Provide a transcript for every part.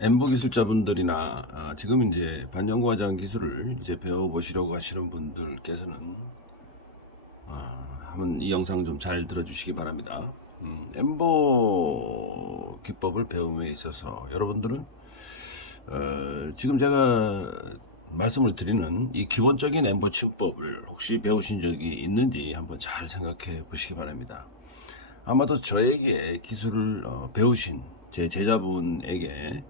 엠보 기술자분들이나 지금 이제 반영과장 기술을 이제 배워보시려고 하시는 분들께서는 한번 이 영상 좀 잘 들어주시기 바랍니다. 엠보 기법을 배움에 있어서 여러분들은 지금 제가 말씀을 드리는 이 기본적인 엠보 침법을 혹시 배우신 적이 있는지 한번 잘 생각해 보시기 바랍니다. 아마도 저에게 기술을 배우신 제 제자분에게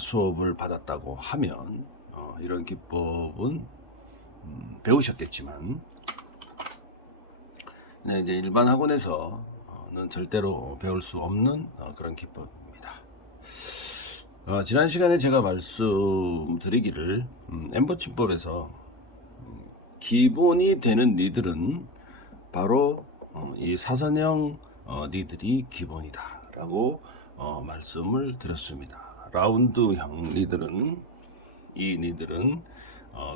수업을 받았다고 하면 이런 기법은 배우셨겠지만 네, 이제 일반 학원에서는 절대로 배울 수 없는 그런 기법입니다. 지난 시간에 제가 말씀드리기를 엠버침법에서 기본이 되는 니들은 바로 이 사선형 니들이 기본이다 라고 말씀을 드렸습니다. 라운드형 니들은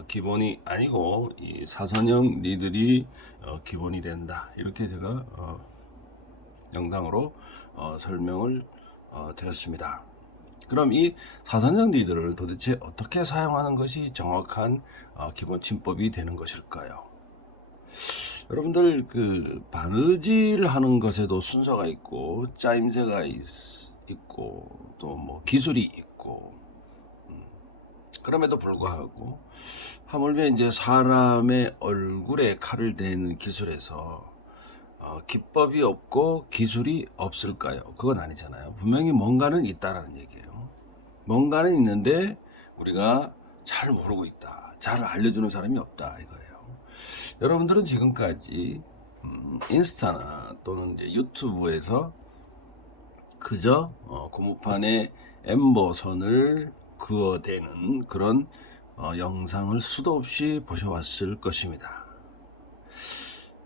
기본이 아니고 이 사선형 니들이 기본이 된다 이렇게 제가 영상으로 설명을 드렸습니다. 그럼 이 사선형 니들을 도대체 어떻게 사용하는 것이 정확한 기본 침법이 되는 것일까요? 여러분들 그 바느질 하는 것에도 순서가 있고 짜임새가 있고 또 뭐 기술이 있고 그럼에도 불구하고 하물며 이제 사람의 얼굴에 칼을 대는 기술에서 기법이 없고 기술이 없을까요? 그건 아니잖아요. 분명히 뭔가는 있다라는 얘기예요. 뭔가는 있는데 우리가 잘 모르고 있다. 잘 알려주는 사람이 없다 이거예요. 여러분들은 지금까지 인스타나 또는 이제 유튜브에서 그저 고무판에 엠보선을 그어대는 그런 영상을 수도 없이 보셔왔을 것입니다.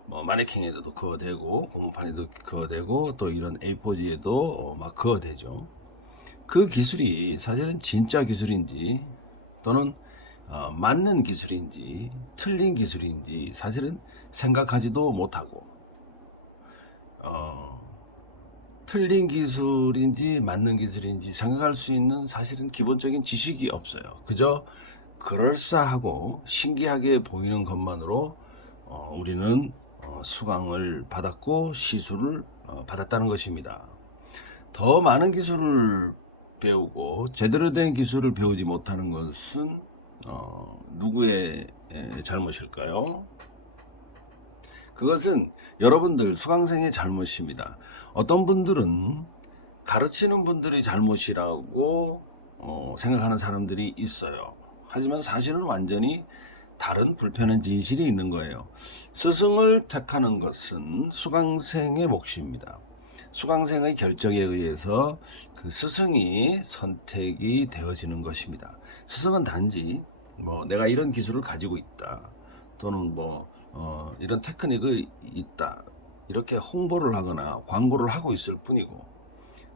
뭐 마네킹에도 그어대고 고무판에도 그어대고 또 이런 A4지에도 막 그어대죠. 그 기술이 사실은 진짜 기술인지 또는 맞는 기술인지 틀린 기술인지 사실은 생각하지도 못하고 틀린 기술인지 맞는 기술인지 생각할 수 있는 사실은 기본적인 지식이 없어요. 그저 그럴싸하고 신기하게 보이는 것만으로 우리는 수강을 받았고 시술을 받았다는 것입니다. 더 많은 기술을 배우고 제대로 된 기술을 배우지 못하는 것은 누구의 잘못일까요? 그것은 여러분들 수강생의 잘못입니다. 어떤 분들은 가르치는 분들이 잘못이라고 생각하는 사람들이 있어요. 하지만 사실은 완전히 다른 불편한 진실이 있는 거예요. 스승을 택하는 것은 수강생의 몫입니다. 수강생의 결정에 의해서 그 스승이 선택이 되어지는 것입니다. 스승은 단지 뭐 내가 이런 기술을 가지고 있다 또는 뭐 이런 테크닉이 있다 이렇게 홍보를 하거나 광고를 하고 있을 뿐이고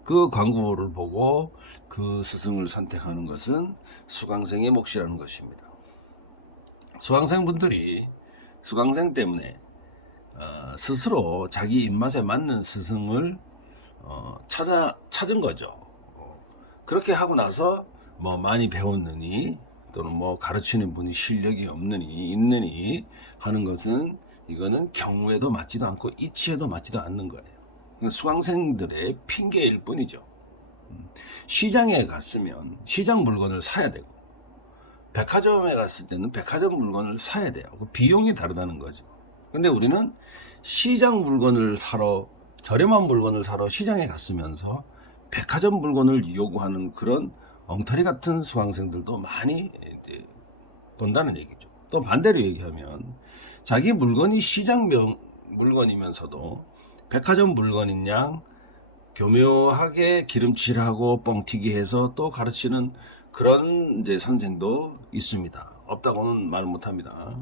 그 광고를 보고 그 스승을 선택하는 것은 수강생의 몫이라는 것입니다. 수강생분들이 수강생 때문에 스스로 자기 입맛에 맞는 스승을 찾은 거죠. 그렇게 하고 나서 뭐 많이 배웠느니 또는 뭐 가르치는 분이 실력이 없느니 있느니 하는 것은 이거는 경우에도 맞지도 않고 이치에도 맞지도 않는 거예요. 수강생들의 핑계일 뿐이죠. 시장에 갔으면 시장 물건을 사야 되고 백화점에 갔을 때는 백화점 물건을 사야 돼요. 그 비용이 다르다는 거죠. 근데 우리는 시장 물건을 사러 저렴한 물건을 사러 시장에 갔으면서 백화점 물건을 요구하는 그런 엉터리 같은 수강생들도 많이 이제 본다는 얘기죠. 또 반대로 얘기하면 자기 물건이 시장 물건이면서도 백화점 물건인 양 교묘하게 기름칠하고 뻥튀기해서 또 가르치는 그런 이제 선생도 있습니다. 없다고는 말 못합니다.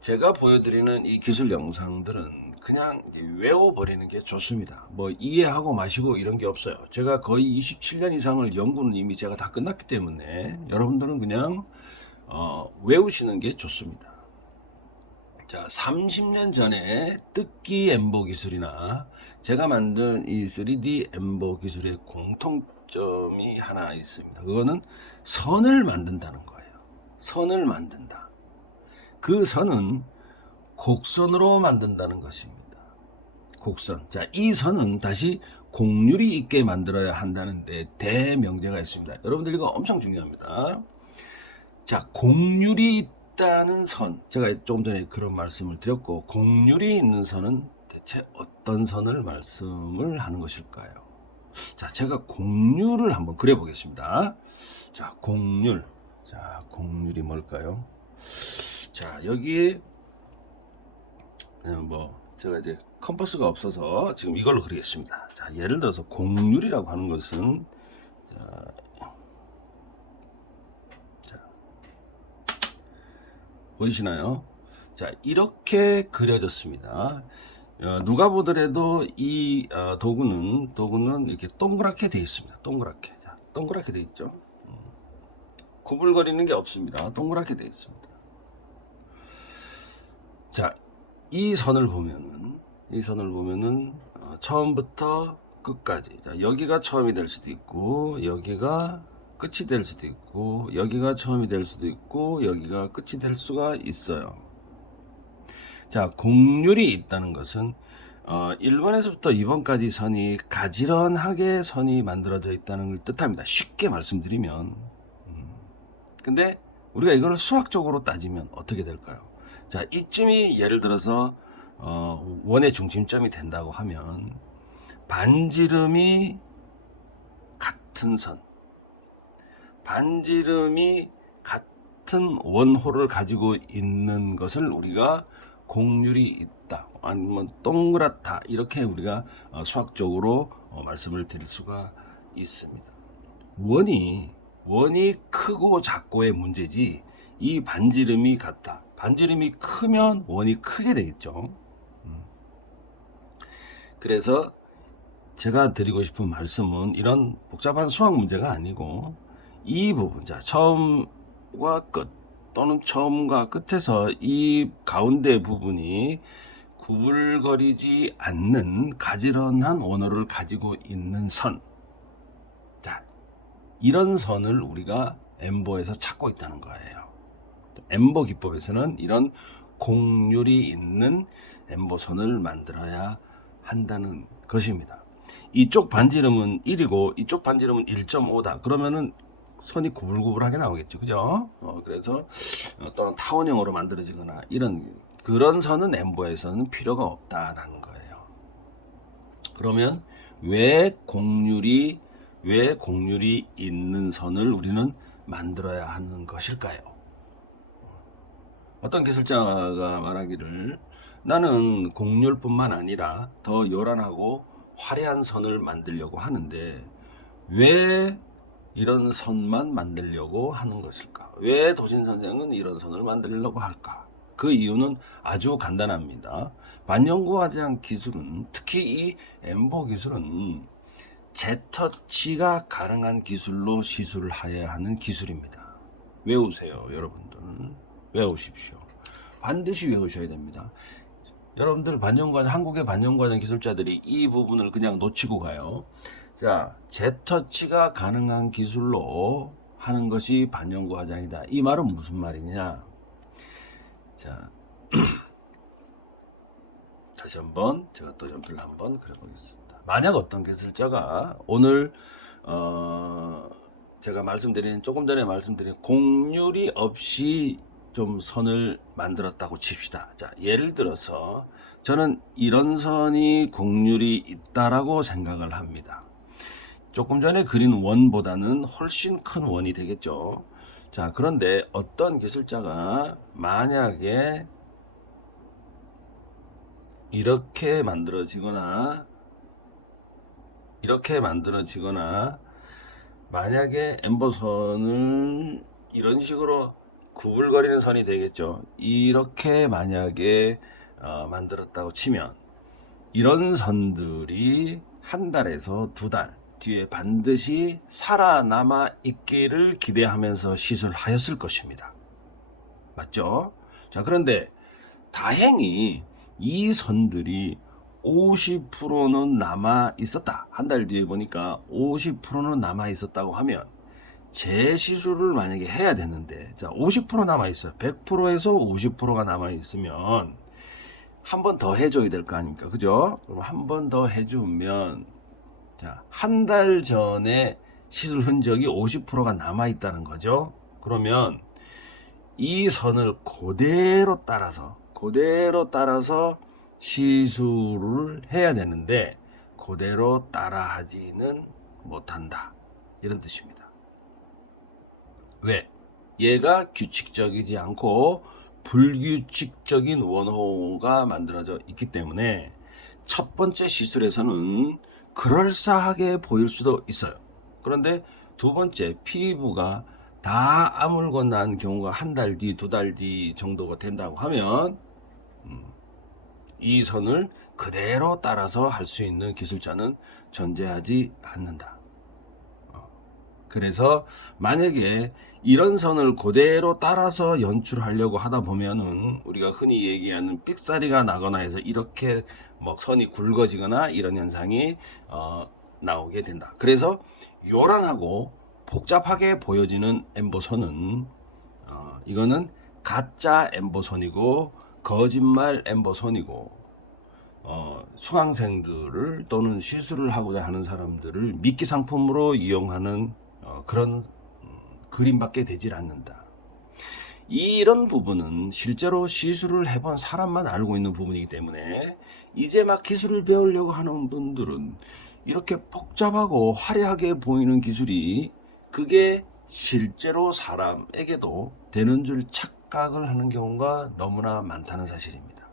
제가 보여드리는 이 기술 영상들은 그냥 외워버리는 게 좋습니다. 뭐 이해하고 마시고 이런 게 없어요. 제가 거의 27년 이상을 연구는 이미 제가 다 끝났기 때문에 여러분들은 그냥 외우시는 게 좋습니다. 자, 30년 전에 뜯기 엠보 기술이나 제가 만든 이 3D 엠보 기술의 요점이 하나 있습니다. 그거는 선을 만든다는 거예요. 선을 만든다. 그 선은 곡선으로 만든다는 것입니다. 곡선. 자, 이 선은 다시 곡률이 있게 만들어야 한다는데 대명제가 있습니다. 여러분들 이거 엄청 중요합니다. 자, 곡률이 있다는 선. 제가 조금 전에 그런 말씀을 드렸고, 곡률이 있는 선은 대체 어떤 선을 말씀을 하는 것일까요? 자, 제가 곡률을 한번 그려보겠습니다. 자, 곡률. 자, 곡률이 뭘까요? 자, 여기에 제가 이제 컴퍼스가 없어서 지금 이걸로 그리겠습니다. 자, 예를 들어서 곡률이라고 하는 것은 자, 보이시나요? 자, 이렇게 그려졌습니다. 누가 보더라도 이 도구는 이렇게 동그랗게 되어 있습니다. 동그랗게. 자, 동그랗게 되어 있죠. 구불거리는 게 없습니다. 동그랗게 되어 있습니다. 자, 이 선을 보면은 처음부터 끝까지. 자, 여기가 처음이 될 수도 있고, 여기가 끝이 될 수도 있고, 여기가 처음이 될 수도 있고, 여기가 끝이 될 수가 있어요. 자, 곡률이 있다는 것은 1번에서부터 2번까지 선이 가지런하게 선이 만들어져 있다는 걸 뜻합니다. 쉽게 말씀드리면. 근데 우리가 이걸 수학적으로 따지면 어떻게 될까요? 자, 이쯤이 예를 들어서 원의 중심점이 된다고 하면 반지름이 같은 선, 반지름이 같은 원호를 가지고 있는 것을 우리가 곡률이 있다, 아니면 동그랗다, 이렇게 우리가 수학적으로 말씀을 드릴 수가 있습니다. 원이 크고 작고의 문제지, 이 반지름이 같다. 반지름이 크면 원이 크게 되겠죠. 그래서 제가 드리고 싶은 말씀은 이런 복잡한 수학 문제가 아니고, 이 부분, 자, 처음과 끝, 또는 처음과 끝에서 이 가운데 부분이 구불거리지 않는 가지런한 원호를 가지고 있는 선. 자, 이런 선을 우리가 엠보에서 찾고 있다는 거예요. 엠보 기법에서는 이런 곡률이 있는 엠보선을 만들어야 한다는 것입니다. 이쪽 반지름은 1이고 이쪽 반지름은 1.5다. 그러면은 선이 구불구불하게 나오겠죠. 그죠? 그래서 또는 타원형으로 만들어지거나 그런 선은 엠보에서는 필요가 없다라는 거예요. 그러면 왜 곡률이 있는 선을 우리는 만들어야 하는 것일까요? 어떤 기술자가 말하기를, 나는 곡률뿐만 아니라 더 요란하고 화려한 선을 만들려고 하는데 왜 이런 선만 만들려고 하는 것일까? 왜 도신 선생은 이런 선을 만들려고 할까? 그 이유는 아주 간단합니다. 반영구화장 기술은, 특히 이 엠보 기술은 재터치가 가능한 기술로 시술을 해야 하는 기술입니다. 외우세요, 여러분들. 외우십시오. 반드시 외우셔야 됩니다. 여러분들 한국의 반영과정 기술자들이 이 부분을 그냥 놓치고 가요. 자, 재터치가 가능한 기술로 하는 것이 반영과정이다. 이 말은 무슨 말이냐? 자, 다시 한번 제가 또 점수를 한번 그려보겠습니다. 만약 어떤 기술자가 오늘 제가 조금 전에 말씀드린 곡률이 없이 좀 선을 만들었다고 칩시다. 자, 예를 들어서 저는 이런 선이 곡률이 있다라고 생각을 합니다. 조금 전에 그린 원보다는 훨씬 큰 원이 되겠죠. 자, 그런데 어떤 기술자가 만약에 이렇게 만들어지거나 만약에 엠보선을 이런 식으로 구불거리는 선이 되겠죠. 이렇게 만약에 만들었다고 치면 이런 선들이 한 달에서 두 달 뒤에 반드시 살아남아 있기를 기대하면서 시술하였을 것입니다. 맞죠? 자, 그런데 다행히 이 선들이 50%는 남아 있었다. 한 달 뒤에 보니까 50%는 남아 있었다고 하면 재시술을 만약에 해야 되는데, 자, 50% 남아 있어요. 100%에서 50%가 남아 있으면 한 번 더 해줘야 될 거 아닙니까? 그죠? 그럼 한 번 더 해주면, 자, 한 달 전에 시술 흔적이 50%가 남아 있다는 거죠. 그러면 이 선을 그대로 따라서 시술을 해야 되는데, 그대로 따라하지는 못한다. 이런 뜻입니다. 왜? 얘가 규칙적이지 않고 불규칙적인 원호가 만들어져 있기 때문에 첫 번째 시술에서는 그럴싸하게 보일 수도 있어요. 그런데 두 번째, 피부가 다 아물고 난 경우가 한 달 뒤, 두 달 뒤 정도가 된다고 하면 이 선을 그대로 따라서 할 수 있는 기술자는 존재하지 않는다. 그래서 만약에 이런 선을 그대로 따라서 연출하려고 하다 보면은 우리가 흔히 얘기하는 삑사리가 나거나 해서 이렇게 뭐 선이 굵어지거나 이런 현상이 나오게 된다. 그래서 요란하고 복잡하게 보여지는 엠보선은 이거는 가짜 엠보선이고 거짓말 엠보선이고 수강생들을 또는 시술을 하고자 하는 사람들을 미끼 상품으로 이용하는 그런 그림밖에 되질 않는다. 이런 부분은 실제로 시술을 해본 사람만 알고 있는 부분이기 때문에 이제 막 기술을 배우려고 하는 분들은 이렇게 복잡하고 화려하게 보이는 기술이 그게 실제로 사람에게도 되는 줄 착각을 하는 경우가 너무나 많다는 사실입니다.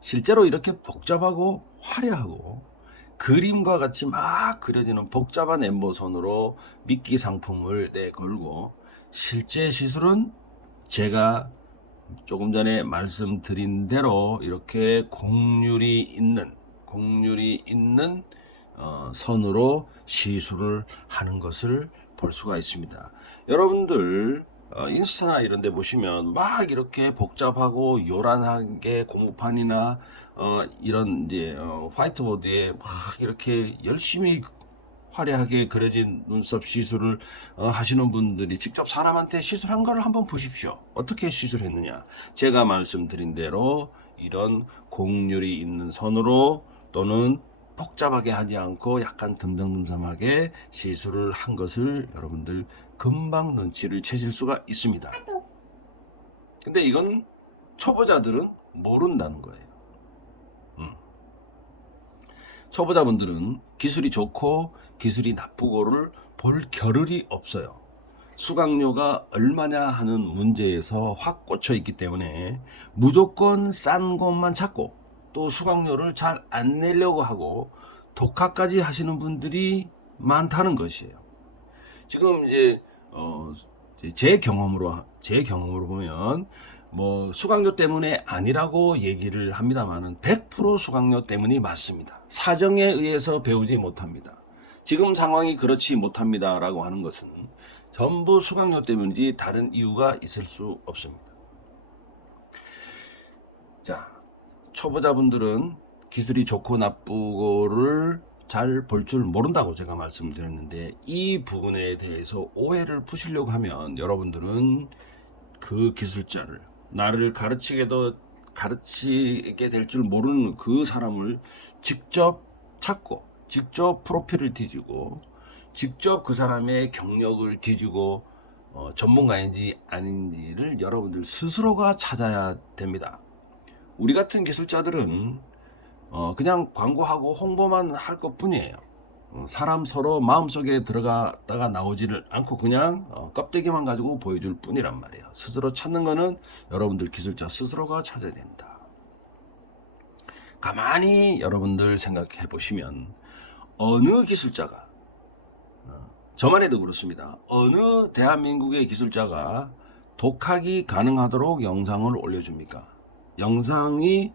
실제로 이렇게 복잡하고 화려하고 그림과 같이 막 그려지는 복잡한 엠보선으로 미끼 상품을 내걸고 실제 시술은 제가 조금 전에 말씀드린 대로 이렇게 곡률이 있는 선으로 시술을 하는 것을 볼 수가 있습니다. 여러분들 인스타나 이런 데 보시면 막 이렇게 복잡하고 요란하게 고무판이나 이런 이제 화이트보드에 막 이렇게 열심히 화려하게 그려진 눈썹 시술을 하시는 분들이 직접 사람한테 시술한 걸 한번 보십시오. 어떻게 시술했느냐. 제가 말씀드린 대로 이런 곡률이 있는 선으로 또는 복잡하게 하지 않고 약간 듬성듬성하게 시술을 한 것을 여러분들 금방 눈치를 채실 수가 있습니다. 근데 이건 초보자들은 모른다는 거예요. 초보자분들은 기술이 좋고 기술이 나쁘고를 볼 겨를이 없어요. 수강료가 얼마냐 하는 문제에서 확 꽂혀 있기 때문에 무조건 싼 곳만 찾고 또 수강료를 잘 안 내려고 하고 독학까지 하시는 분들이 많다는 것이에요. 지금 이제 제 경험으로 보면 뭐 수강료 때문에 아니라고 얘기를 합니다만은 100% 수강료 때문이 맞습니다. 사정에 의해서 배우지 못합니다. 지금 상황이 그렇지 못합니다라고 하는 것은 전부 수강료 때문이지 다른 이유가 있을 수 없습니다. 자, 초보자분들은 기술이 좋고 나쁘고를 잘 볼 줄 모른다고 제가 말씀드렸는데 이 부분에 대해서 오해를 푸시려고 하면 여러분들은 그 기술자를 나를 가르치게 될 줄 모르는 그 사람을 직접 찾고 직접 프로필을 뒤지고 직접 그 사람의 경력을 뒤지고 전문가인지 아닌지를 여러분들 스스로가 찾아야 됩니다. 우리 같은 기술자들은 그냥 광고하고 홍보만 할 것뿐이에요. 사람 서로 마음속에 들어갔다가 나오지를 않고 그냥 껍데기만 가지고 보여줄 뿐이란 말이에요. 스스로 찾는 거는 여러분들 기술자 스스로가 찾아야 된다. 가만히 여러분들 생각해 보시면 어느 기술자가 저만 해도 그렇습니다. 어느 대한민국의 기술자가 독학이 가능하도록 영상을 올려줍니까? 영상이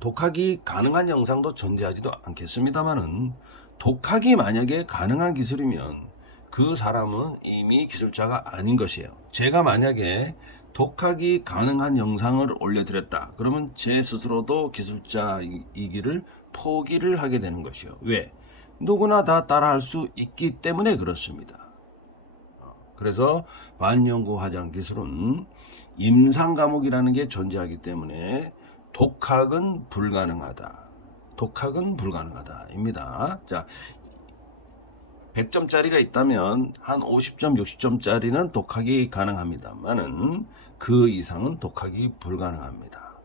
독학이 가능한 영상도 존재하지도 않겠습니다만은 독학이 만약에 가능한 기술이면 그 사람은 이미 기술자가 아닌 것이에요. 제가 만약에 독학이 가능한 영상을 올려드렸다. 그러면 제 스스로도 기술자이기를 포기를 하게 되는 것이요. 왜? 누구나 다 따라할 수 있기 때문에 그렇습니다. 그래서 반영구 화장 기술은 임상 과목이라는 게 존재하기 때문에 독학은 불가능하다. 독학은 불가능하다입니다. 자, 100점짜리가 있다면 한 50점, 60점짜리는 독학이 가능합니다만은 그 이상은 독학이 불가능합니다.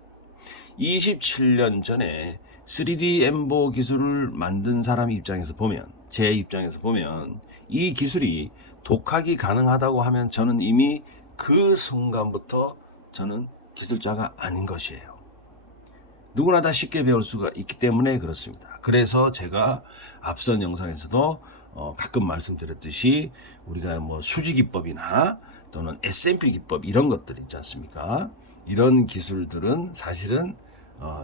27년 전에 3D 엠보 기술을 만든 사람 입장에서 보면, 제 입장에서 보면 이 기술이 독학이 가능하다고 하면 저는 이미 그 순간부터 저는 기술자가 아닌 것이에요. 누구나 다 쉽게 배울 수가 있기 때문에 그렇습니다. 그래서 제가 앞선 영상에서도 가끔 말씀드렸듯이 우리가 뭐 수지 기법이나 또는 SMP 기법 이런 것들 있지 않습니까? 이런 기술들은 사실은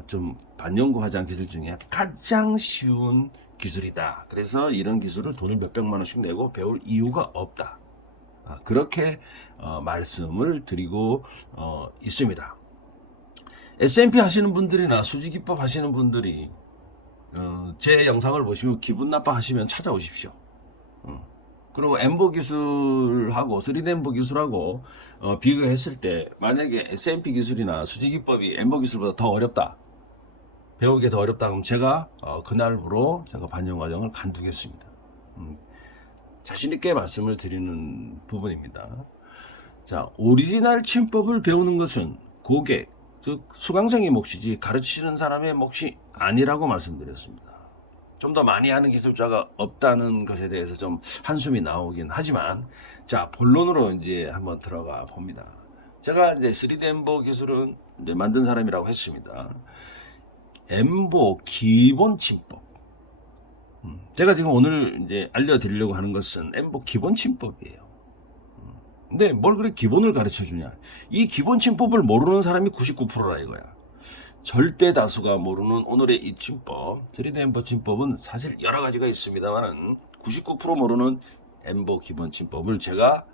좀 반영구 화장 기술 중에 가장 쉬운 기술이다. 그래서 이런 기술을 돈을 몇백만 원씩 내고 배울 이유가 없다. 그렇게 말씀을 드리고 있습니다. SMP 하시는 분들이나 수지 기법 하시는 분들이 제 영상을 보시면 기분 나빠하시면 찾아오십시오. 그리고 엠보 기술하고 3D 엠보 기술하고 비교했을 때 만약에 SMP 기술이나 수지 기법이 엠보 기술보다 더 어렵다, 배우기 더 어렵다 그럼 제가 그날부로 제가 반영 과정을 간두겠습니다. 자신 있게 말씀을 드리는 부분입니다. 자, 오리지널 침법을 배우는 것은 고객, 즉 수강생의 몫이지 가르치는 사람의 몫이 아니라고 말씀드렸습니다. 좀 더 많이 하는 기술자가 없다는 것에 대해서 좀 한숨이 나오긴 하지만, 자, 본론으로 이제 한번 들어가 봅니다. 제가 이제 3D 엠보 기술은 이제 만든 사람이라고 했습니다. 엠보 기본 침법. 제가 지금 오늘 이제 알려드리려고 하는 것은 엠보 기본 침법이에요. 근데 뭘 그렇게 기본을 가르쳐 주냐? 이 기본 침법을 모르는 사람이 99%라 이거야. 절대 다수가 모르는 오늘의 이 침법, 3D 엠보 침법은 사실 여러 가지가 있습니다만은 99% 모르는 엠보 기본 침법을 제가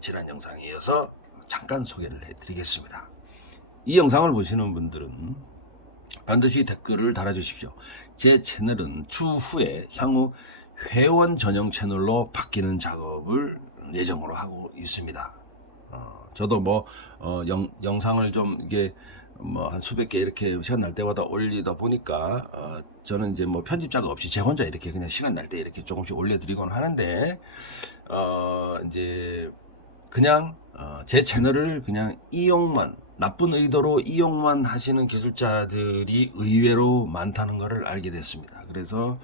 지난 영상에 이어서 잠깐 소개를 해드리겠습니다. 이 영상을 보시는 분들은 반드시 댓글을 달아주십시오. 제 채널은 추후에 향후 회원 전용 채널로 바뀌는 작업을 예정으로 하고 있습니다. 저도 뭐 영상을 좀 이게 뭐 한 수백 개 이렇게 시간 날 때마다 올리다 보니까 저는 이제 뭐 편집자가 없이 제 혼자 이렇게 그냥 시간 날 때 이렇게 조금씩 올려드리곤 하는데 이제 그냥 제 채널을 그냥 이용만, 나쁜 의도로 이용만 하시는 기술자들이 의외로 많다는 것을 알게 됐습니다. 그래서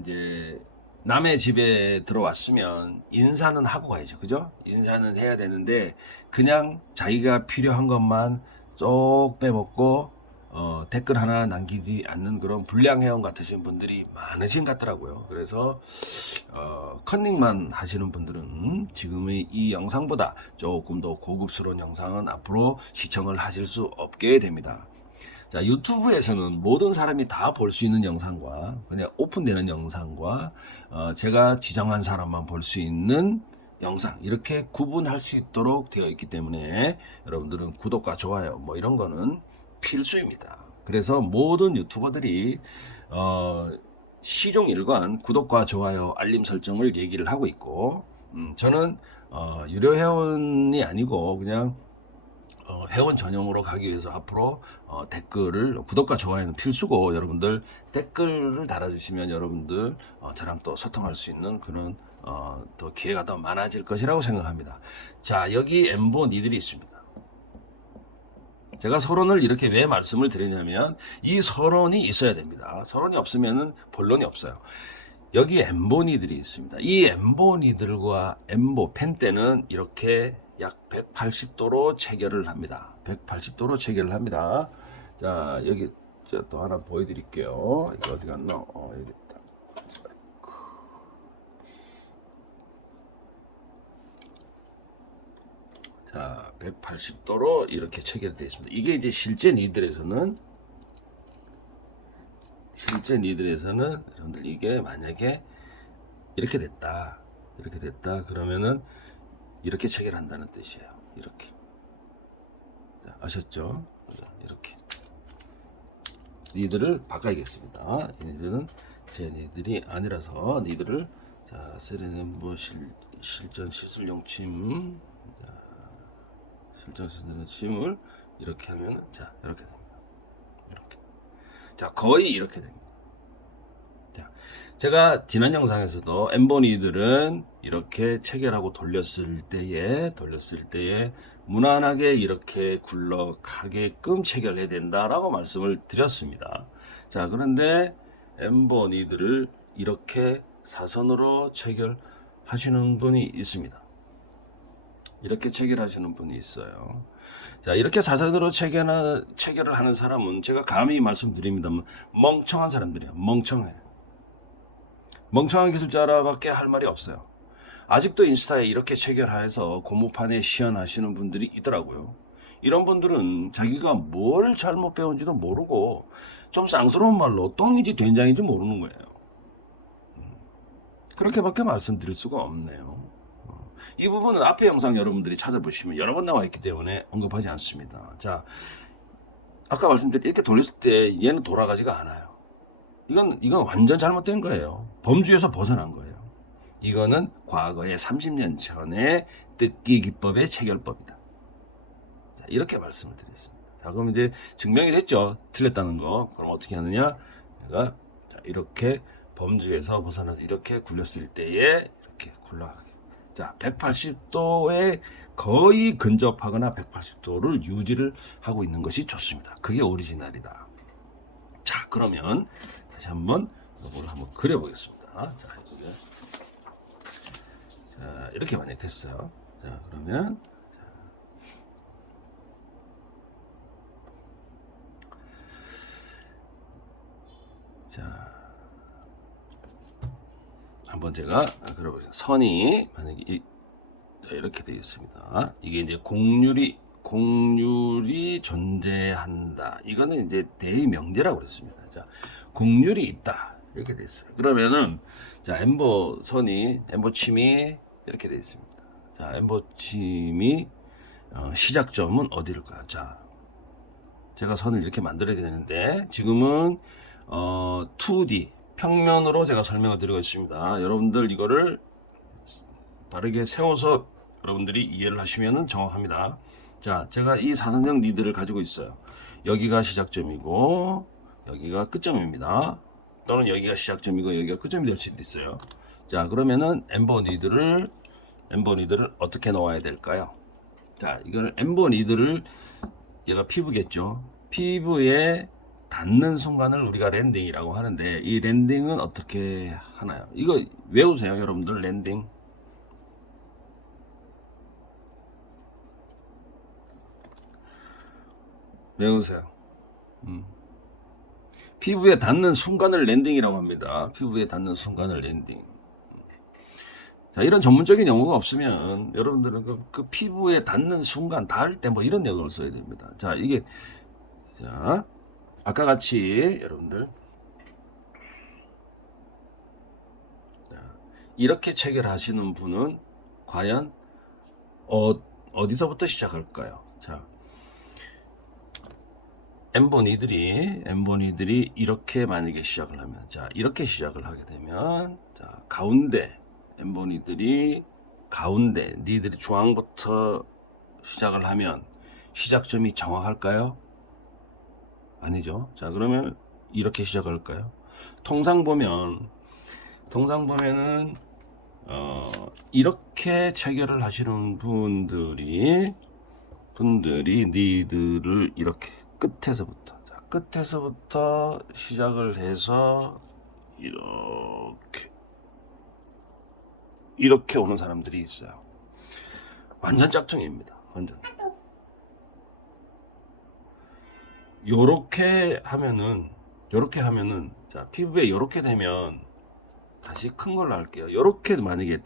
이제 남의 집에 들어왔으면 인사는 하고 가야죠. 그죠? 인사는 해야 되는데 그냥 자기가 필요한 것만 쏙 빼먹고 댓글 하나 남기지 않는 그런 불량 회원 같으신 분들이 많으신 것 같더라고요. 그래서 컨닝만 하시는 분들은 지금의 이 영상보다 조금 더 고급스러운 영상은 앞으로 시청을 하실 수 없게 됩니다. 자, 유튜브에서는 모든 사람이 다 볼 수 있는 영상과 그냥 오픈되는 영상과 제가 지정한 사람만 볼 수 있는 영상, 이렇게 구분할 수 있도록 되어 있기 때문에 여러분들은 구독과 좋아요 뭐 이런 거는 필수입니다. 그래서 모든 유튜버들이 시종일관 구독과 좋아요 알림 설정을 얘기를 하고 있고, 저는 유료 회원이 아니고 그냥 회원 전용으로 가기 위해서 앞으로 댓글을, 구독과 좋아요는 필수고, 여러분들 댓글을 달아주시면 여러분들 저랑 또 소통할 수 있는 그런 더 기회가 더 많아질 것이라고 생각합니다. 자, 여기 엠보 니들이 있습니다. 제가 서론을 이렇게 왜 말씀을 드리냐면 이 서론이 있어야 됩니다. 서론이 없으면 본론이 없어요. 여기 엠보니들이 있습니다. 이 엠보니들과 엠보 펜대는 이렇게 약 180도로 체결을 합니다. 180도로 체결을 합니다. 자, 여기 또 하나 보여드릴게요. 이거 어디 갔나? 여기 있다. 자, 180도로 이렇게 체결되어 있습니다. 이게 이제 실제 니들에서는 여러분들 이게 만약에 이렇게 됐다 그러면은 이렇게 체결한다는 뜻이에요. 이렇게. 자, 아셨죠? 자, 이렇게 니들을 바꿔야겠습니다. 얘네들은 제 니들이 아니라서 니들을 자 세레넨 실전 시술용 침 실전 시술용 침을 이렇게 하면 자 이렇게 됩니다. 이렇게 자 거의 이렇게 됩니다. 자 제가 지난 영상에서도 엠보니들은 이렇게 체결하고 돌렸을 때에 무난하게 이렇게 굴러가게끔 체결해야 된다라고 말씀을 드렸습니다. 자 그런데 엠보니들을 이렇게 사선으로 체결하시는 분이 있습니다. 이렇게 체결하시는 분이 있어요. 자 이렇게 사선으로 체결을 하는 사람은 제가 감히 말씀드립니다만 멍청한 사람들이에요. 멍청한 기술자라밖에 할 말이 없어요. 아직도 인스타에 이렇게 체결해서 고무판에 시연하시는 분들이 있더라고요. 이런 분들은 자기가 뭘 잘못 배운지도 모르고 좀 쌍스러운 말로 똥인지 된장인지 모르는 거예요. 그렇게밖에 말씀드릴 수가 없네요. 이 부분은 앞에 영상 여러분들이 찾아보시면 여러 번 나와 있기 때문에 언급하지 않습니다. 자, 아까 말씀드린 이렇게 돌렸을 때 얘는 돌아가지가 않아요. 이건 완전 잘못된 거예요. 범주에서 벗어난 거예요. 이거는 과거에 30년 전에 뜯기 기법의 체결법이다. 자, 이렇게 말씀을 드렸습니다. 자, 그럼 이제 증명이 됐죠. 틀렸다는 거. 그럼 어떻게 하느냐? 얘가 자, 이렇게 범주에서 벗어나서 이렇게 굴렸을 때에 이렇게 굴러가게. 자, 180도에 거의 근접하거나 180도를 유지를 하고 있는 것이 좋습니다. 그게 오리지널이다. 자, 그러면 다시 한번 이걸 한번 그려보겠습니다. 자, 이렇게 많이 됐어요. 자, 그러면 자, 한번 제가 그려보겠습니다. 선이 만약에 이렇게 되어 있습니다. 이게 이제 곡률이 존재한다. 이거는 이제 대의명제라고 그랬습니다. 자, 곡률이 있다. 이렇게 되어 있어요. 그러면은 자, 엠보침이 이렇게 되어 있습니다. 자, 엠보침이 시작점은 어디일까? 자, 제가 선을 이렇게 만들어야 되는데 지금은 2D 평면으로 제가 설명을 드리고 있습니다. 여러분들 이거를 바르게 세워서 여러분들이 이해를 하시면 정확합니다. 자, 제가 이 사선형 리드를 가지고 있어요. 여기가 시작점이고 여기가 끝점입니다. 또는 여기가 시작점이고 여기가 끝점이 될 수도 있어요. 자, 그러면은 엠버 니드를 어떻게 놓아야 될까요? 자, 이거는 엠버 니드를 얘가 피부겠죠. 피부에 닿는 순간을 우리가 랜딩이라고 하는데 이 랜딩은 어떻게 하나요? 이거 외우세요, 여러분들. 랜딩. 외우세요. 피부에 닿는 순간을 랜딩이라고 합니다. 피부에 닿는 순간을 랜딩. 자, 이런 전문적인 용어가 없으면 여러분들은 그 피부에 닿는 순간, 닿을 때 뭐 이런 용어를 써야 됩니다. 자, 이게 자, 아까 같이 여러분들 자, 이렇게 체결하시는 분은 과연 어디서부터 시작할까요? 자, 엠보니들이 이렇게 만약에 시작을 하면, 자, 이렇게 시작을 하게 되면, 자, 가운데, 니들이 중앙부터 시작을 하면 시작점이 정확할까요? 아니죠. 자, 그러면 이렇게 시작할까요? 통상 보면은 이렇게 체결을 하시는 분들이 니들을 이렇게 끝에서부터 시작을 해서 이렇게 오는 사람들이 있어요. 완전 짝퉁입니다. 완전. 요렇게 하면은 자, 피부에 요렇게 되면 다시 큰 걸로 할게요. 요렇게 만약에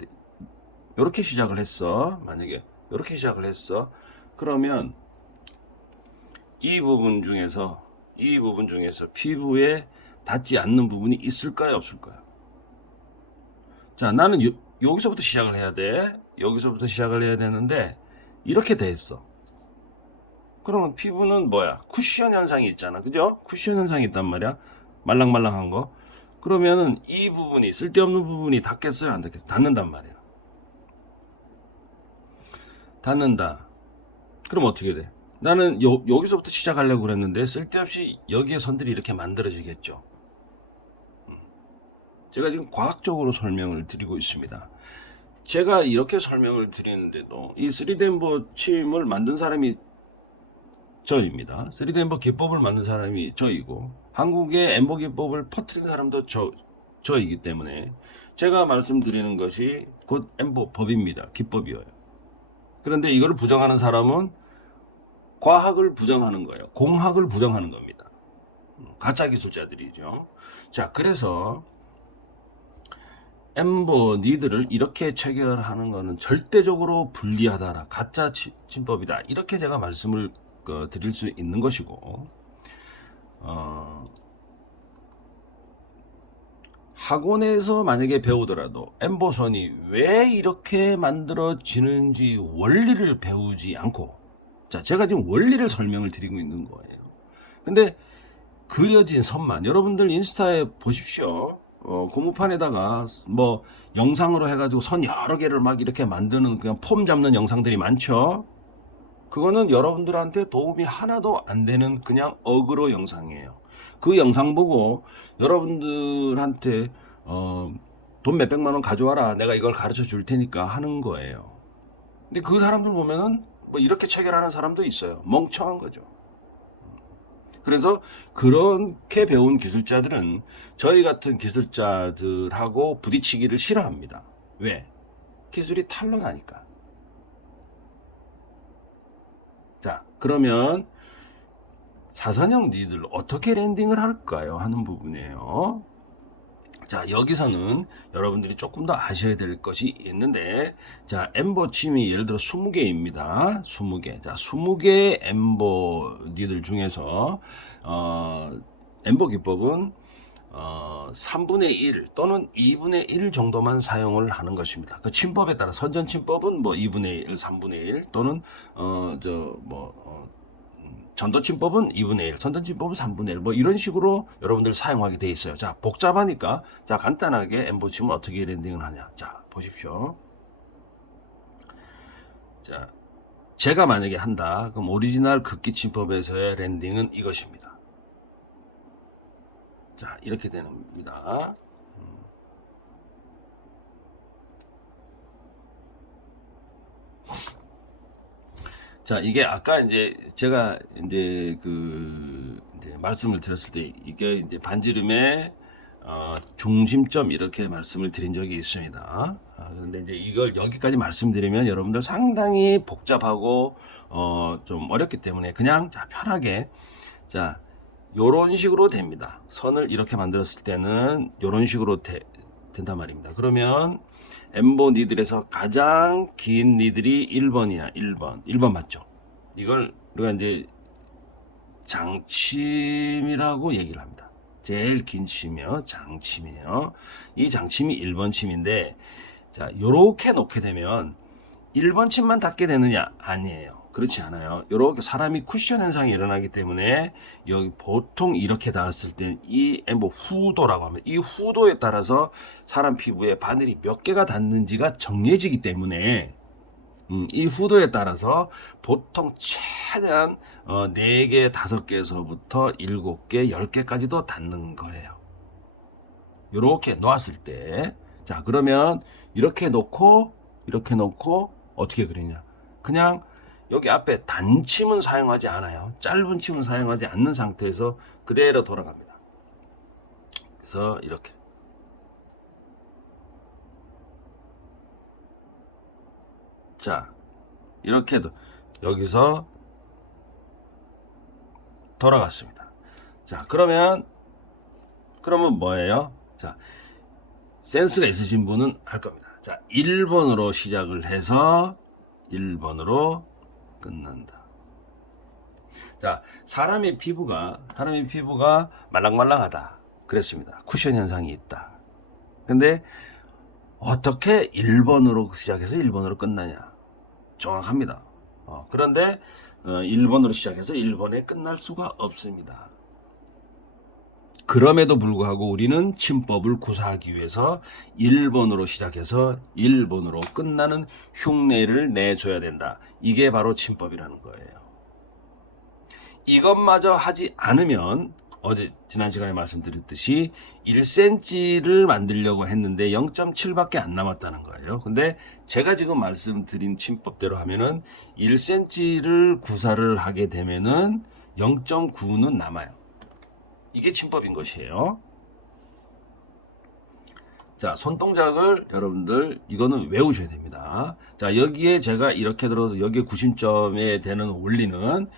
요렇게 시작을 했어. 만약에 요렇게 시작을 했어. 그러면 이 부분 중에서 피부에 닿지 않는 부분이 있을까요, 없을까요? 자, 나는 여기서부터 시작을 해야 돼. 여기서부터 시작을 해야 되는데 이렇게 돼 있어. 그러면 피부는 뭐야? 쿠션 현상이 있잖아. 그죠? 쿠션 현상이 있단 말이야. 말랑말랑한 거. 그러면은 이 부분이 쓸데없는 부분이 닿겠어요? 안 닿겠어요? 닿는단 말이야. 닿는다. 그럼 어떻게 돼? 나는 여기서부터 시작하려고 그랬는데 쓸데없이 여기에 선들이 이렇게 만들어지겠죠. 제가 지금 과학적으로 설명을 드리고 있습니다. 제가 이렇게 설명을 드리는데도 이 3D 엠보 침을 만든 사람이 저입니다. 3D 엠보 기법을 만든 사람이 저이고 한국의 엠보 기법을 퍼뜨린 사람도 저이기 때문에 제가 말씀드리는 것이 곧 엠보 법입니다. 기법이에요. 그런데 이걸 부정하는 사람은 과학을 부정하는 거예요. 공학을 부정하는 겁니다. 가짜 기술자들이죠. 자, 그래서 엠보 니들을 이렇게 체결하는 것은 절대적으로 불리하다라 가짜 침법이다 이렇게 제가 말씀을 드릴 수 있는 것이고 학원에서 만약에 배우더라도 엠보선이 왜 이렇게 만들어지는지 원리를 배우지 않고 자 제가 지금 원리를 설명을 드리고 있는 거예요. 근데 그려진 선만 여러분들 인스타에 보십시오. 고무판에다가 뭐 영상으로 해가지고 선 여러 개를 막 이렇게 만드는 그냥 폼 잡는 영상들이 많죠. 그거는 여러분들한테 도움이 하나도 안 되는 그냥 어그로 영상이에요. 그 영상 보고 여러분들한테 돈 몇백만 원 가져와라 내가 이걸 가르쳐 줄 테니까 하는 거예요. 근데 그 사람들 보면은 뭐 이렇게 체결하는 사람도 있어요. 멍청한 거죠. 그래서 그렇게 배운 기술자들은 저희 같은 기술자들하고 부딪히기를 싫어합니다. 왜? 기술이 탄로나니까. 자, 그러면 사선형 니들 어떻게 랜딩을 할까요? 하는 부분이에요. 자, 여기서는 여러분들이 조금 더 아셔야 될 것이 있는데, 자, 엠보 침이 예를 들어 20개입니다. 20개. 자, 20개 엠보 니들 중에서, 엠보 기법은, 3분의 1 또는 2분의 1 정도만 사용을 하는 것입니다. 그 침법에 따라 선전 침법은 뭐 2분의 1, 3분의 1 또는, 전도침법은 2분의 1, 선전침법은 3분의 1, 뭐 이런 식으로 여러분들 사용하게 돼 있어요. 자, 복잡하니까, 자, 간단하게 엠보침을 어떻게 랜딩을 하냐. 자, 보십시오. 자, 제가 만약에 한다. 그럼 오리지널 극기침법에서의 랜딩은 이것입니다. 자, 이렇게 되는 겁니다. 자, 이게 아까 이제 제가 이제 이제 말씀을 드렸을 때 이게 이제 반지름의 중심점 이렇게 말씀을 드린 적이 있습니다. 그런데 이제 이걸 여기까지 말씀드리면 여러분들 상당히 복잡하고 좀 어렵기 때문에 그냥 자, 편하게 자, 요런 식으로 됩니다. 선을 이렇게 만들었을 때는 요런 식으로 된단 말입니다. 그러면 엠보 니들에서 가장 긴 니들이 1번이야. 1번 맞죠? 이걸 우리가 이제 장침이라고 얘기를 합니다. 제일 긴 침이요. 장침이에요. 이 장침이 1번 침인데 자, 요렇게 놓게 되면 1번 침만 닿게 되느냐? 아니에요. 그렇지 않아요. 이렇게 사람이 쿠션 현상이 일어나기 때문에 여기 보통 이렇게 닿았을 때 이 엠보 후도라고 하면 이 후도에 따라서 사람 피부에 바늘이 몇 개가 닿는지가 정해지기 때문에 이 후도에 따라서 보통 최대한 4개, 5개에서부터 7개, 10개까지도 닿는 거예요. 이렇게 놓았을 때 자 그러면 이렇게 놓고 어떻게 그리냐 그냥 여기 앞에 단침은 사용하지 않아요. 짧은 침은 사용하지 않는 상태에서 그대로 돌아갑니다. 그래서 이렇게 자 이렇게도 여기서 돌아갔습니다. 자 그러면 뭐예요? 자 센스가 있으신 분은 할 겁니다. 자 1번으로 시작을 해서 1번으로 끝난다. 자, 사람의 피부가 말랑말랑하다. 그랬습니다. 쿠션 현상이 있다. 근데 어떻게 1번으로 시작해서 1번으로 끝나냐? 정확합니다. 그런데 1번으로 시작해서 1번에 끝날 수가 없습니다. 그럼에도 불구하고 우리는 침법을 구사하기 위해서 1번으로 시작해서 1번으로 끝나는 흉내를 내줘야 된다. 이게 바로 침법이라는 거예요. 이것마저 하지 않으면 지난 시간에 말씀드렸듯이 1cm를 만들려고 했는데 0.7밖에 안 남았다는 거예요. 근데 제가 지금 말씀드린 침법대로 하면은 1cm를 구사를 하게 되면은 0.9는 남아요. 이게 침법인 것이에요. 자, 손동작을 여러분들 이거는 외우셔야 됩니다. 자, 여기에 제가 이렇게 들어서 여기에 90점에 되는 원리는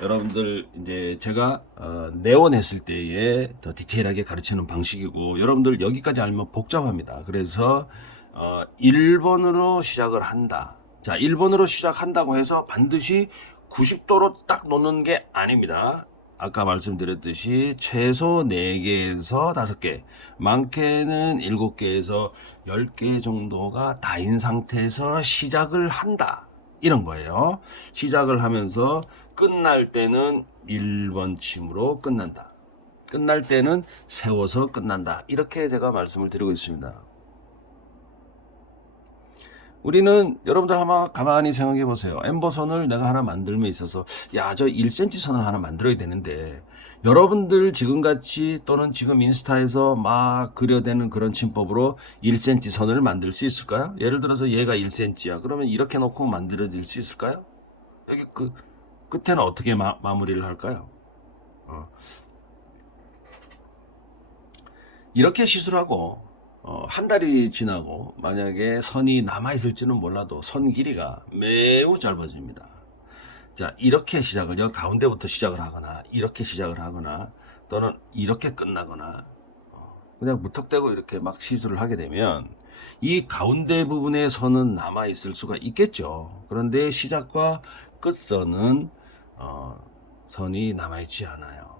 여러분들 이제 제가 내원했을 때에 더 디테일하게 가르치는 방식이고, 여러분들 여기까지 알면 복잡합니다. 그래서 1번으로 시작을 한다. 자, 1번으로 시작한다고 해서 반드시 90도로 딱 놓는 게 아닙니다. 아까 말씀드렸듯이 최소 4개에서 5개, 많게는 7개에서 10개 정도가 다인 상태에서 시작을 한다. 이런 거예요. 시작을 하면서 끝날 때는 1번 침으로 끝난다. 끝날 때는 세워서 끝난다. 이렇게 제가 말씀을 드리고 있습니다. 우리는 여러분들 한번 가만히 생각해 보세요. 엠버선을 내가 하나 만들면 있어서 저 1cm 선을 하나 만들어야 되는데, 여러분들 지금같이 또는 지금 인스타에서 막 그려대는 그런 침법으로 1cm 선을 만들 수 있을까요? 예를 들어서 얘가 1cm야. 그러면 이렇게 놓고 만들어질 수 있을까요? 여기 그 끝에는 어떻게 마무리를 할까요? 이렇게 시술하고 한 달이 지나고 만약에 선이 남아있을지는 몰라도 선 길이가 매우 짧아집니다. 자, 이렇게 시작을 가운데부터 시작을 하거나 이렇게 시작을 하거나 또는 이렇게 끝나거나 그냥 무턱대고 이렇게 막 시술을 하게 되면 이 가운데 부분의 선은 남아있을 수가 있겠죠. 그런데 시작과 끝선은 선이 남아있지 않아요.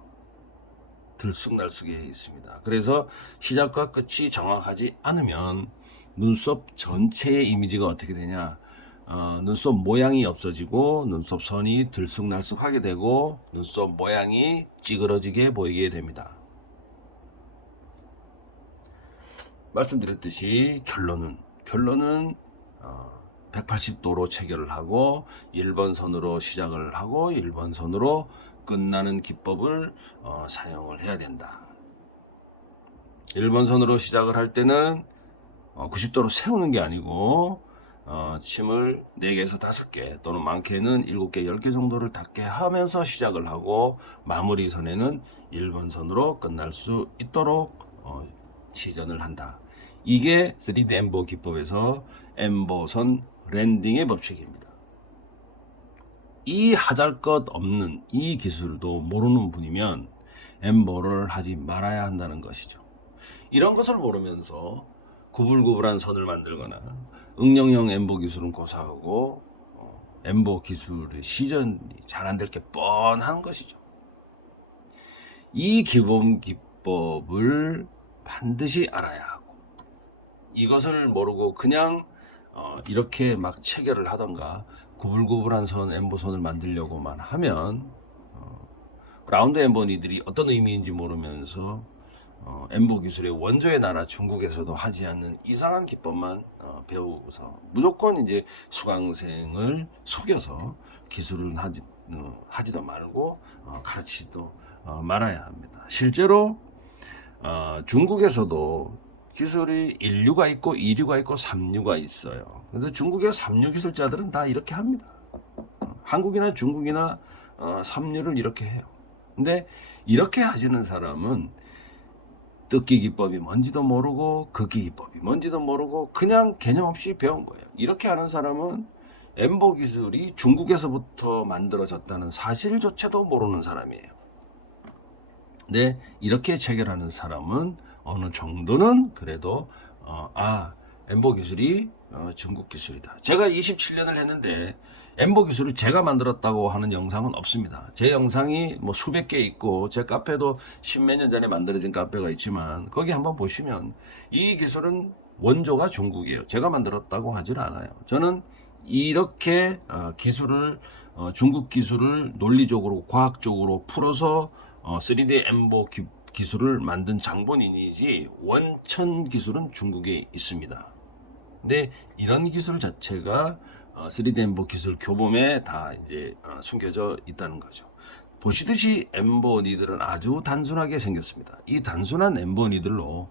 들쑥날쑥해 있습니다. 그래서 시작과 끝이 정확하지 않으면 눈썹 전체의 이미지가 어떻게 되냐, 눈썹 모양이 없어지고 눈썹 선이 들쑥날쑥하게 되고 눈썹 모양이 찌그러지게 보이게 됩니다. 말씀드렸듯이 결론은 180도로 체결을 하고 1번 선으로 시작을 하고 1번 선으로 끝나는 기법을 사용을 해야 된다. 1번 선으로 시작을 할 때는 90도로 세우는 게 아니고 침을 4개에서 5개 또는 많게는 7개, 10개 정도를 닿게 하면서 시작을 하고 마무리 선에는 1번 선으로 끝날 수 있도록 시전을 한다. 이게 3D 엠보 기법에서 엠보선 랜딩의 법칙입니다. 이 하잘것없는 이 기술도 모르는 분이면 엠보를 하지 말아야 한다는 것이죠. 이런 것을 모르면서 구불구불한 선을 만들거나 응용형 엠보 기술은 고사하고 엠보 기술의 시전이 잘 안 될 게 뻔한 것이죠. 이 기본 기법을 반드시 알아야 하고, 이것을 모르고 그냥 이렇게 막 체결을 하던가 구불구불한 선, 엠보선을 만들려고만 하면 라운드 엠보니들이 어떤 의미인지 모르면서 엠보 기술의 원조의 나라 중국에서도 하지 않는 이상한 기법만 배우고서 무조건 이제 수강생을 속여서 기술을 하지도 말고 가르치지도 말아야 합니다. 실제로 중국에서도 기술이 1류가 있고 2류가 있고 3류가 있어요. 그런데 중국의 3류 기술자들은 다 이렇게 합니다. 한국이나 중국이나 3류를 이렇게 해요. 근데 이렇게 하시는 사람은 뜯기 기법이 뭔지도 모르고 긋기 기법이 뭔지도 모르고 그냥 개념 없이 배운 거예요. 이렇게 하는 사람은 엠보 기술이 중국에서부터 만들어졌다는 사실조차도 모르는 사람이에요. 근데 이렇게 체결하는 사람은 어느 정도는 그래도 엠보 기술이 중국 기술이다. 제가 27년을 했는데 엠보 기술을 제가 만들었다고 하는 영상은 없습니다. 제 영상이 뭐 수백 개 있고 제 카페도 십몇 년 전에 만들어진 카페가 있지만 거기 한번 보시면 이 기술은 원조가 중국이에요. 제가 만들었다고 하질 않아요. 저는 이렇게 기술을 중국 기술을 논리적으로 과학적으로 풀어서 3D 엠보 기술을 만든 장본인이지 원천 기술은 중국에 있습니다. 근데 이런 기술 자체가 3D 엠보 기술 교범에 다 이제 숨겨져 있다는 거죠. 보시듯이 엠버 니들은 아주 단순하게 생겼습니다. 이 단순한 엠버 니들로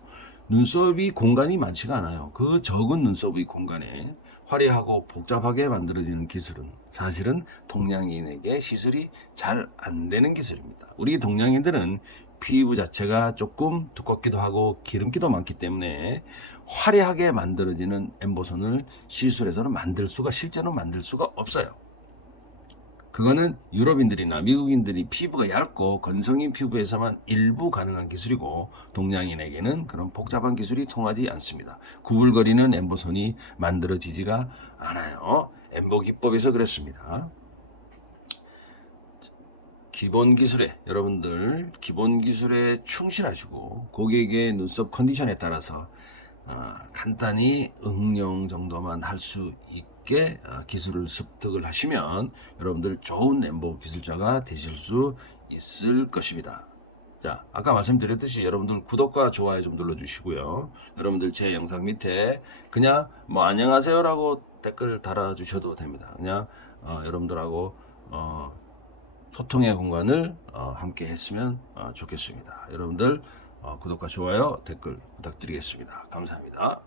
눈썹이 공간이 많지가 않아요. 그 적은 눈썹의 공간에 화려하고 복잡하게 만들어지는 기술은 사실은 동양인에게 시술이 잘 안 되는 기술입니다. 우리 동양인들은 피부 자체가 조금 두껍기도 하고 기름기도 많기 때문에 화려하게 만들어지는 엠보선을 시술해서는 실제로 만들 수가 없어요. 그거는 유럽인들이나 미국인들이 피부가 얇고 건성인 피부에서만 일부 가능한 기술이고 동양인에게는 그런 복잡한 기술이 통하지 않습니다. 구불거리는 엠보선이 만들어지지가 않아요. 엠보 기법에서 그랬습니다. 기본 기술에 여러분들 기본 기술에 충실하시고 고객의 눈썹 컨디션에 따라서 간단히 응용 정도만 할 수 있게 기술을 습득을 하시면 여러분들 좋은 엠보 기술자가 되실 수 있을 것입니다. 자, 아까 말씀드렸듯이 여러분들 구독과 좋아요 좀 눌러주시고요. 여러분들 제 영상 밑에 그냥 뭐 안녕하세요라고 댓글 달아주셔도 됩니다. 그냥 여러분들하고 소통의 공간을 함께 했으면 좋겠습니다. 여러분들 구독과 좋아요, 댓글 부탁드리겠습니다. 감사합니다.